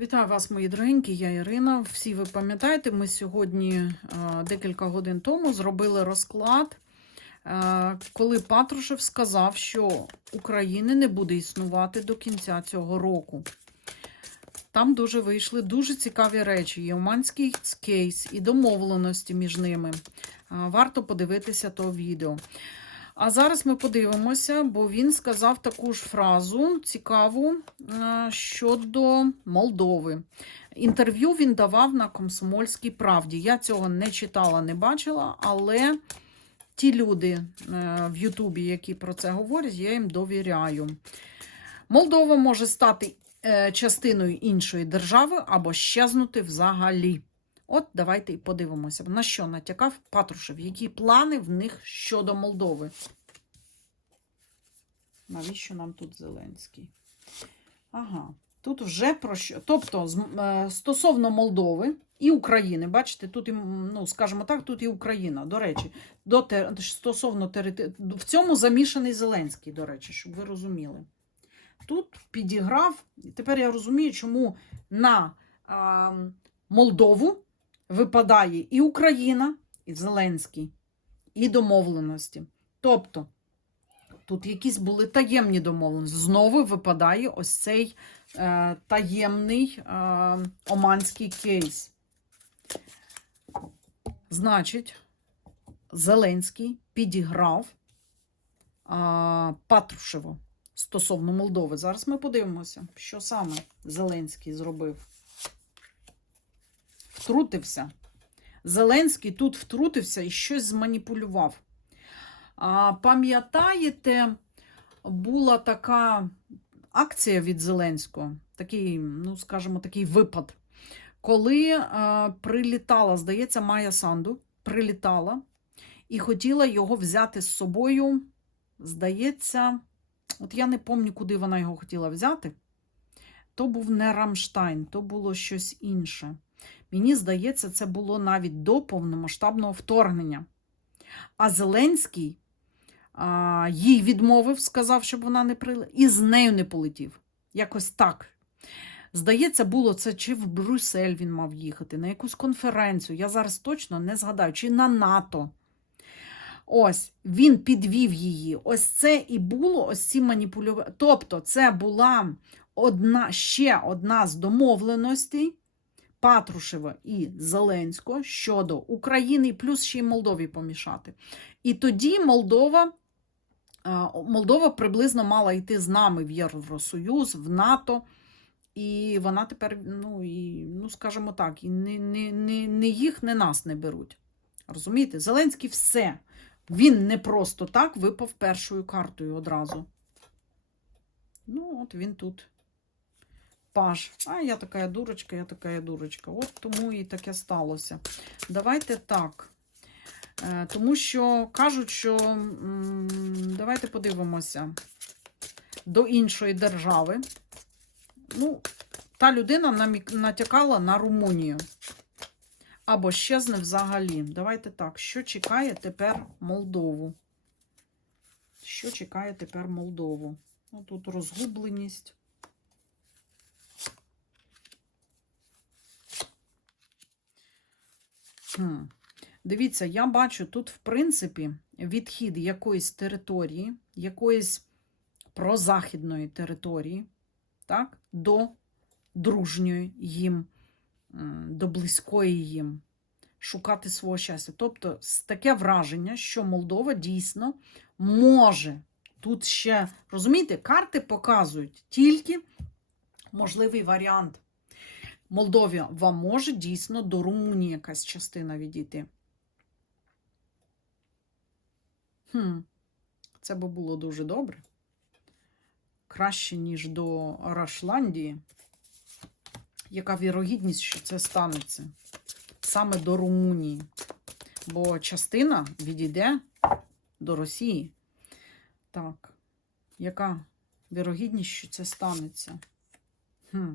Вітаю вас, мої дорогенькі, я Ірина. Всі ви пам'ятаєте, ми сьогодні е, декілька годин тому зробили розклад, е, коли Патрушев сказав, що України не буде існувати до кінця цього року. Там дуже вийшли дуже цікаві речі. І Оманський кейс, і домовленості між ними. Е, Варто подивитися то відео. А зараз ми подивимося, бо він сказав таку ж фразу цікаву е, щодо Молдови. Інтерв'ю він давав на Комсомольській правді. Я цього не читала, не бачила, але ті люди е, в Ютубі, які про це говорять, я їм довіряю. Молдова може стати е, частиною іншої держави або щезнути взагалі. От давайте і подивимося, на що натякав Патрушев, які плани в них щодо Молдови. Навіщо нам тут Зеленський? Ага, тут вже про що. Тобто, е, стосовно Молдови і України, бачите, тут, ну, скажімо так, тут і Україна, до речі, до, те- стосовно території. В цьому замішаний Зеленський, до речі, щоб ви розуміли. Тут підіграв, і тепер я розумію, чому на а, Молдову випадає і Україна, і Зеленський, і домовленості. Тобто, тут якісь були таємні домовленості. Знову випадає ось цей е, таємний е, оманський кейс. Значить, Зеленський підіграв а, Патрушеву стосовно Молдови. Зараз ми подивимося, що саме Зеленський зробив. Втрутився. Зеленський тут втрутився і щось зманіпулював. А, пам'ятаєте, була така акція від Зеленського, такий, ну, скажімо, такий випад, коли а, прилітала, здається, Майя Санду прилітала і хотіла його взяти з собою. Здається, от я не пам'ятаю, куди вона його хотіла взяти. То був не Рамштайн, то було щось інше. Мені здається, це було навіть до повномасштабного вторгнення. А Зеленський а, їй відмовив, сказав, щоб вона не прилетіла, і з нею не полетів. Якось так. Здається, було це чи в Брюссель він мав їхати, на якусь конференцію. Я зараз точно не згадаю, чи на НАТО. Ось він підвів її. Ось це і було ось ці маніпулювання. Тобто, це була одна, ще одна з домовленостей Патрушева і Зеленського щодо України, плюс ще й Молдові помішати. І тоді Молдова, Молдова приблизно мала йти з нами в Євросоюз, в НАТО. І вона тепер, ну, і, ну скажімо так, і не, не, не, не їх, не нас не беруть. Розумієте? Зеленський все. Він не просто так випав першою картою одразу. Ну, от він тут. Паж. А я така дурочка, я така дурочка. От тому і таке сталося. Давайте так. Е, Тому що кажуть, що давайте подивимося до іншої держави. Ну, та людина натякала на Румунію. Або щезне взагалі. Давайте так. Що чекає тепер Молдову? Що чекає тепер Молдову? Ну, тут розгубленість. Дивіться, я бачу тут, в принципі, відхід якоїсь території, якоїсь прозахідної території, так, до дружньої їм, до близької їм, шукати свого щастя. Тобто, таке враження, що Молдова дійсно може. Тут ще, розумієте, карти показують тільки можливий варіант. Молдові вам може дійсно до Румунії якась частина відійти. Хм, це би було дуже добре. Краще, ніж до Рашландії. Яка вірогідність, що це станеться? Саме до Румунії. Бо частина відійде до Росії. Так. Яка вірогідність, що це станеться? Хм.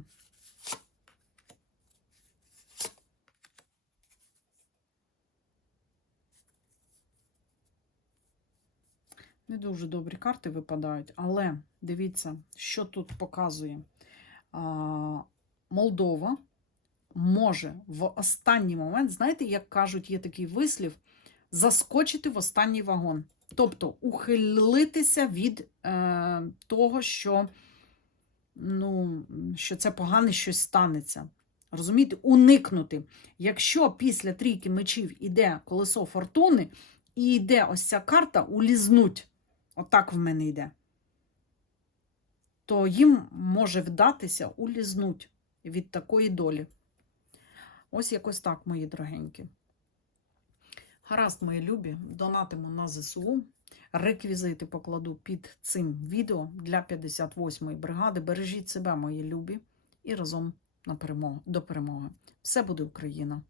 Не дуже добрі карти випадають, але дивіться, що тут показує. Молдова може в останній момент, знаєте, як кажуть, є такий вислів, заскочити в останній вагон. Тобто ухилитися від е, того, що, ну, що це погане щось станеться. Розумієте, уникнути. Якщо після трійки мечів іде колесо фортуни і йде ось ця карта, улізнуть. Отак в мене йде. То їм може вдатися улізнуть від такої долі. Ось якось так, мої дорогенькі. Гаразд, мої любі, донатимо на ЗСУ. Реквізити покладу під цим відео для 58-ї бригади. Бережіть себе, мої любі, і разом на перемогу, до перемоги. Все буде Україна!